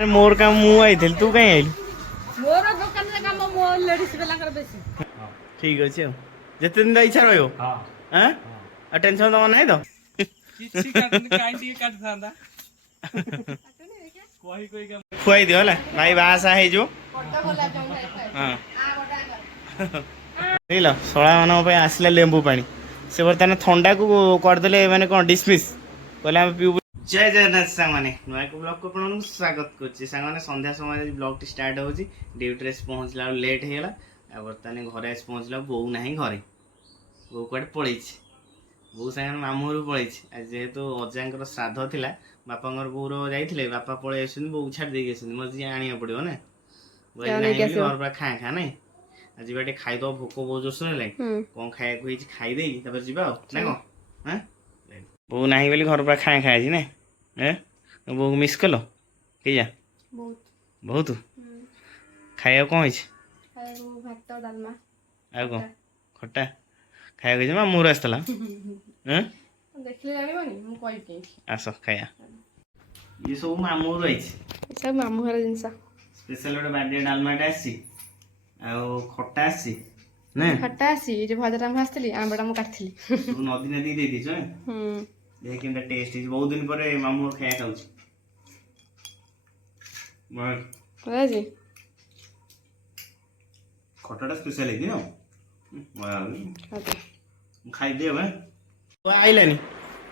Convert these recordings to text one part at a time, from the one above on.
मोर काम मु आई तू कहीं आई मोर दुकान रे काम मो लेडीज बेलाकर बेसी ठीक अच्छे जिते दिन इच्छा रही टेंशन दम ना तो खुआई दियो भाई बासा हो देख शला मान आसला लेंबू पा से बर्तमान थंडा को करदे मैंने कौन डिसमिस कहले आम पीबू। जय जगन्नाथ सांगने नुआ को ब्लॉग को आपको स्वागत करुच्ची सांगने संध्या समय ब्लॉग टी स्टार्ट हो ड्यूटी पहुँचला लेट होगा आ बर्तमान घरे आस पहुँचला बो ना घरे बो कड़े पलि बो सांगे मामू घर पलि जेहेतु अजा श्राद्ध था बापा बोर जाइए बापा पलि आस बो छाड़ देकी आस मत आने पड़ो ना घर पूरा खाए खा ना आज बाटे खाईद भोक बहुत जोश ना कौन खाया खाईदे जा ना कौन बो ना बोली घर पूरा खाए खाए ना बो मिस कल कि जा बहुत खाया कौन है कौन खटा खाया मामू आसला आस खाया ये सब मामू रही सब मामू घर जिनस स्पेशल गोटे बार्डे डालमाटा आसी खटा आसी ना खटा आसी जो भजा भाजती आंबटा मुझे काटली नदी नदी दे दीच देख के टेस्ट बहुत दिन पर मामू खाया खाऊ खटाटा स्पेशल है खाई दे आइलानी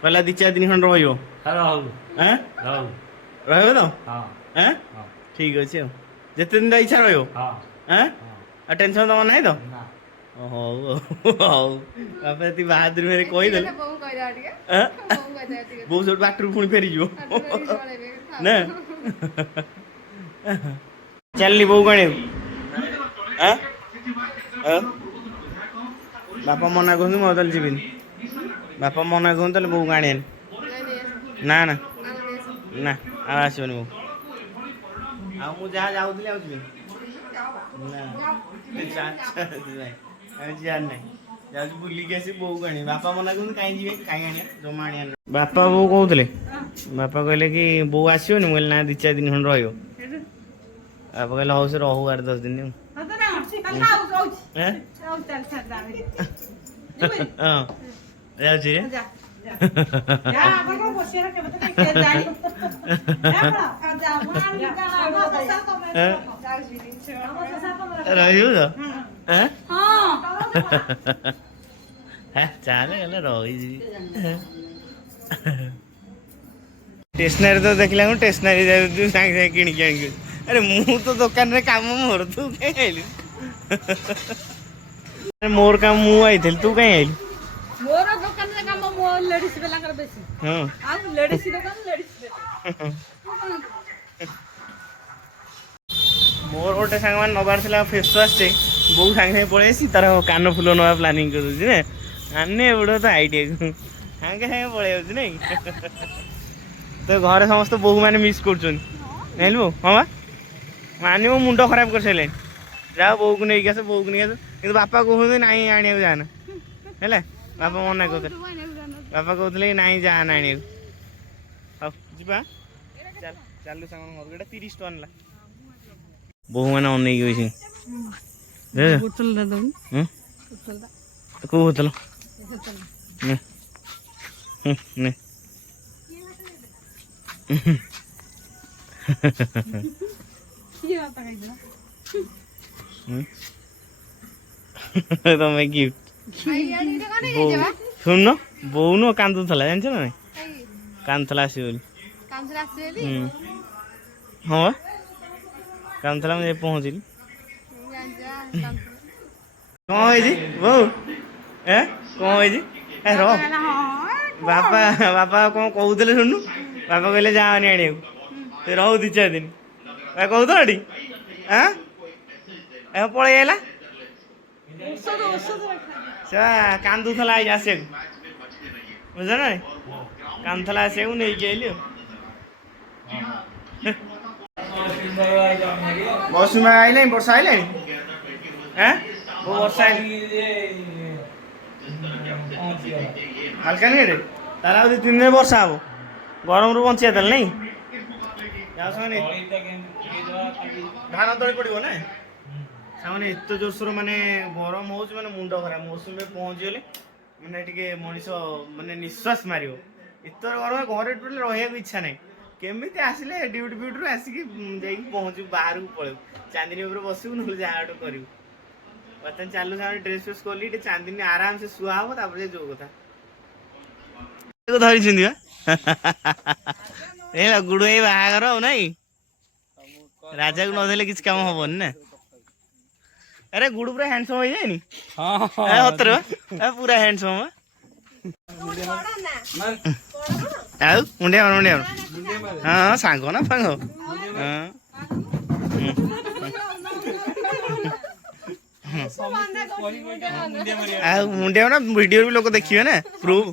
पहला दी चार दिन खंड रही तो ठीक अच्छे जिते दिन इच्छा रही टेंशन दम ना तो हौ बहादुर मेरे कहीदे बो सब बाटर पुणी फेरी ना चलनी बो कण बापा मना कहते मुझे जी बापा मना कहते बो आने ना ना ना आसबन बो आ जहाँ जाऊँगी बुलिक आस बो आनी बापा मना कहते कहीं जी कहीं जमा आने बापा बो कहते बापा कहले कि बो आसोनी मुझे ना दी चार दिन खंड रही बापा कहले हौ से रहू 8-10 दिन चले रही स्टेशनरी तो देखला स्टेशनरी सागे किणिक आनी अरे मु तो दुकान रे काम मोर तू कहीं आइलु मोर काम मु आई तू कहीं आइलु मोर दुकान रे काम मो लेडीज बेलाकर बेसी हां आ लेडीज दुकान लेडीज मोर गोटे सांग मान नबार थिला फेस वाश टे बहु सांगे पळे सी तार कान फुल नवा प्लानिंग कर दउछि ने आने बडो तो आईडिया सांगे सांगे पळे आउछि नै तो घरे समस्त बहु माने मिस करछन नैलु हां बा मानी मो मुंड खराब कर सारे जा बो को नहीं आस बो को नहीं आस कि बापा कहते ना आने जाना है बापा मना कहते बापा कहते ना जाना आने जा चलू सांग घर 30 टन ला बहु मैंने अनेक कौ होटल तुम गिफ्ट सुन बो नु कांदुला जान ना कांदला आस हाँ कांदला मुझे पहुँचली कौन बो कौन रो बापा बापा कौन कहते शुणु बापा कहले जाओनी आने रहू 2-4 दिन कहती पलैला से कांदुला आस बुझ ना कांदला आस नहीं आइली मौसम आइला वर्षा आइला वर्षा हल्का नहीं तार 2-3 दिन वर्षा हम गरम रू बचा नहीं ଯାଉ ସାଙ୍ଗମାନେ ଧାନ ତଳି ପଡ଼ିବ ନା ସାଙ୍ଗମାନେ ଏତେ ଜୋରସୋର ମାନେ ଗରମ ହେଉଛି ମାନେ ମୁଣ୍ଡ ଖରାପ ମୌସୁମୀରେ ପହଞ୍ଚିଗଲେ ମାନେ ଟିକେ ମଣିଷ ମାନେ ନିଶ୍ୱାସ ମାରିବ ଏତେ ଗରମ ଘରେ ଟୋଟାଲି ରହିବାକୁ ଇଚ୍ଛା ନାହିଁ କେମିତି ଆସିଲେ ଡ୍ୟୁଟି ଫ୍ୟୁଟିରୁ ଆସିକି ଯାଇକି ପହଞ୍ଚିବୁ ବାହାରକୁ ପଳେଇବୁ ଚାନ୍ଦିନୀ ଉପରେ ବସିବୁ ନହେଲେ ଯାହା ଗୋଟେ କରିବୁ ବର୍ତ୍ତମାନ ଚାଲୁ ସାଙ୍ଗରେ ଡ୍ରେସ୍ ଫ୍ରେସ୍ କଲି ଟିକେ ଚାନ୍ଦିନୀ ଆରାମସେ ଶୁଆ ହବ ତାପରେ ଯୋଉ କଥା ଧରିଛନ୍ତି ବା ଏ ଗୁଡୁ ଏଇ ବାହାଘର ଆଉ ନାଇଁ ରାଜାକୁ ନଦେଲେ କିଛି କାମ ହବନି ନା अरे गुड़ पूरा हैंडसम हो जाए नी हां होतर पूरा हैंडसम आउ मुंडिया हां सांग ना फांग हां मुंडिया ना वीडियो भी लोग देखिए ना प्रूफ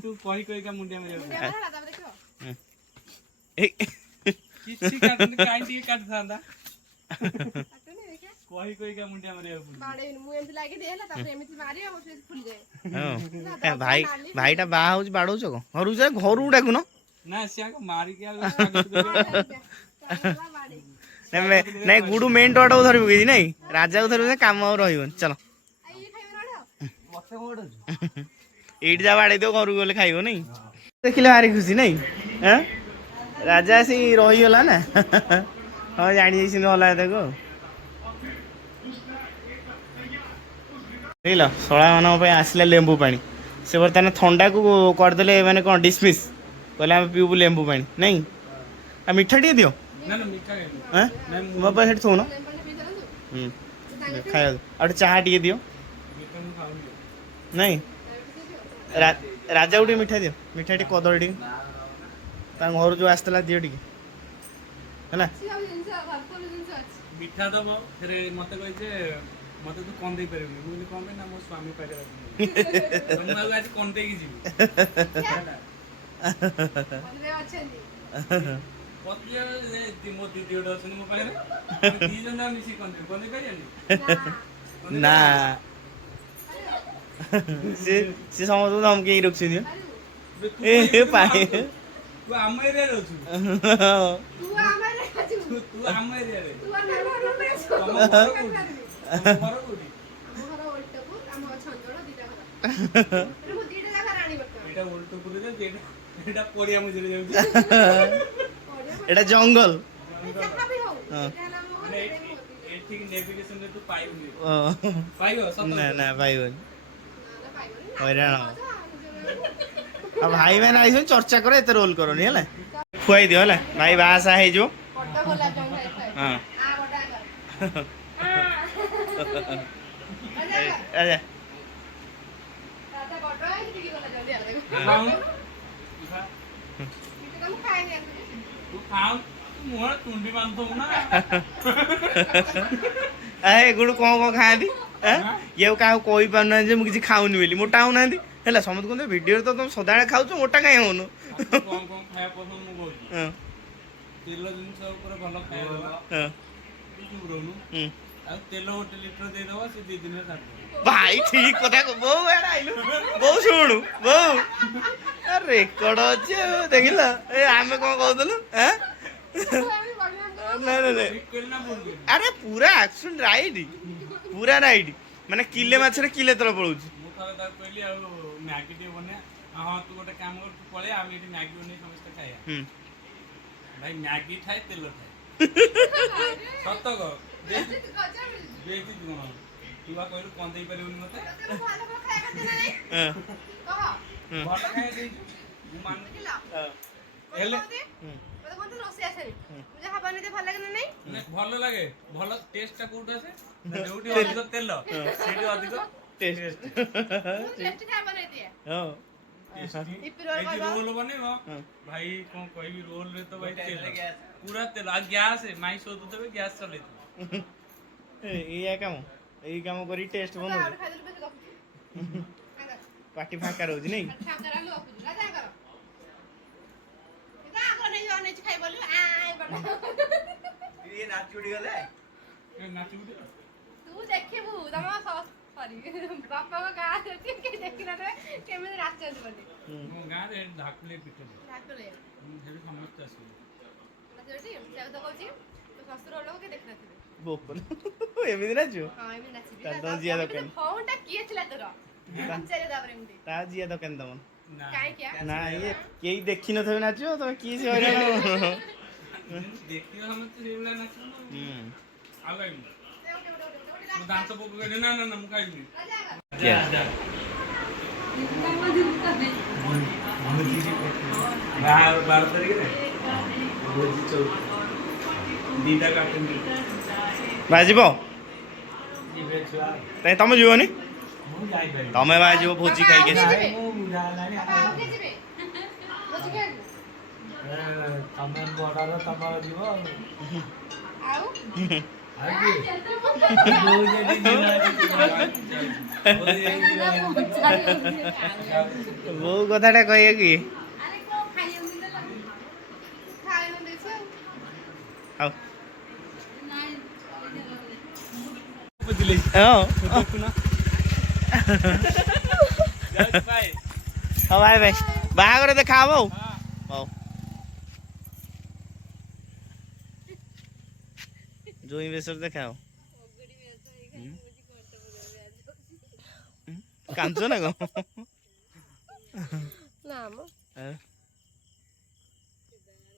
भाई भाईटा बाहा होच बाडौछ को घरु जा घरु डाकुन ना सिया को मारी के नहीं गुडू मेन टोटा को धरबो कि नहीं राजा को धरबो काम और रहइबन चलो एट जा बाड़े दियो घरु गले खाइबो नहीं देखिले भारी खुशी नहीं हैं राजा सी रही गला ना हां जानि जइसिन होला देखो बुझल शला मान आसला लेंबू पा से बर्तमान थंडा को करदे मैंने कौन डिसमिस कहले आम पीबू लेंबू पा नहीं आ मिठा टे दियो मो पास थोन खाया आ चाह टे दियो नहीं राजा को मिठा दियो मिठा टे कदली टे घर जो आसला दियो टे है मिठा दब फिर मत कही मत तू कौन दे पारे मुझे कौन ना मो स्वामी पारे मु आज कौन दे की जीवी पतिया ले मो दीदी ओडा सुन मो पारे दी जन मिसी कौन दे पारे ना से समझ हम के रखछि दियो ए पाए तू आम एरिया रे छु तू आम एरिया रे तू आम एटा जंगल ना पाइबन हैरान भाई मैंने आई चर्चा कर एत रोल करनी है खुआई दियो है भाई बासा है जो हाँ आजा गुड़ कौन खाती ये क्या कही पारना मुझे खाऊनी बोली मोटा होना है समझ कहते भिडियो तो तुम सदा खाऊ मोटा कहीं होनु तेल जिनस भल तेल गोटे लिटर दे दबा से 2 दिन भाई ठीक कथा बो आइलु बो शुणु बो रेकर्ड अच्छे देखिल ए आमे कौन कहतलु हैं अरे पूरा एक्शन राइट पूरा राइट माने किले माछरे किले तल पळुची मु थरे ता कहली आ मैगी टे बने हां तू गोटे काम कर तू पळे आमे एटी मैगी बने समस्त खाया भाई मैगी खाए तेल खाए सत गो बेसी गुण तू आ कहलु कोन देई परिबनी मते भल खाए दे मु मान हेले भल लगे भल टेस्ट टा कोट आसे जोटी अधिक तेल सेटी अधिक टेस्ट हां रोल बनेबो भाई कोन कहबी रोल रे तो भाई तेल पूरा तेल आ गैस है माई सो देबे गैस चले ए काम करी टेस्ट बनो पार्टी फाका रहउजी नहीं ये नाच उड़ी गले नाच उड़ी तू देखिबू तम सॉरी बापा का गा के देखिला रे केमे नाचत बने मो गा रे ढाकले पिटले ढाकले हेबी समस्त आसी ଯୋଉଠି ସେ ତ କହୁଛି ତୋ ଶ୍ୱଶୁର ଲୋକ କି ଦେଖିନଥିବେ। ବୋପନ ଏମିତି ନାଚିବ ହଁ ଏମିତି ନାଚିବି। ତାହେଲେ ତମ ଜିଆ ଦୋକାନ ଫୋନଟା କିଏ ଥିଲା ତୋର? ପଚାରେ ତାପରେ ଏମିତି। ତା ଜିଆ ଦୋକାନ ତମ ନା କାହିଁକି ଆ? ନା ଇଏ କେହି ଦେଖିନଥିବେ ନାଚିବ ତମେ କିଏ ସେ ହଇରାଣ ଦେଖିବ ସମସ୍ତେ ସେଇଭଳିଆ ନାଚିବ ନା ହୁଁ ଆଉ ଖାଇବିନି ମୁଁ ଦାନ୍ତ ପୋକ କହିଲି ନା ନା ନା ମୁଁ ଖାଇବିନି କିଆ? ବାର ତାରିଖରେ ଭୋଜି 2ଟା କାଟୁନ ବାଜିବ ଯିବେ ଛୁଆ କାଇଁ ତମେ ଯିବନି? ମୁଁ ଯାଇପାରିବି ତମେ ବାଜିବ ଭୋଜି ଖାଇକି ଆସିବ। ଯିବେ? ମୁଁ ଯାହେଲାଣି ବାପା ଆଉ କିଏ ଯିବେ? ଭୋଜି ଖାଇବାକୁ? ତମେ ବଡର ତମର ଯିବ ଆଉ ଆଉ? ଆଉ କିଏ? ବୋଉ ଯଦି ଯିବ ବୋଉ କଥାଟା କହିବା କି? ଆରେ କଣ ଖାଇବାକୁ ଦେଲା? ଖାଇବାକୁ ଦେଇଛି ଆଉ। ଆଉ ବୁଝିଲେ ହଁ ଦେଖୁନ ଯାଉଛି ଭାଇ ହଉ ଭାଇ ଭାଇ ବାହାଘର ଦେଖା ହବ ଆଉ ହଉ ଜୋଇଁ ବେଶରେ ଦେଖା ହବ। କାନ୍ଦୁଛ ନା କଣ? ନା ମ ଆଉ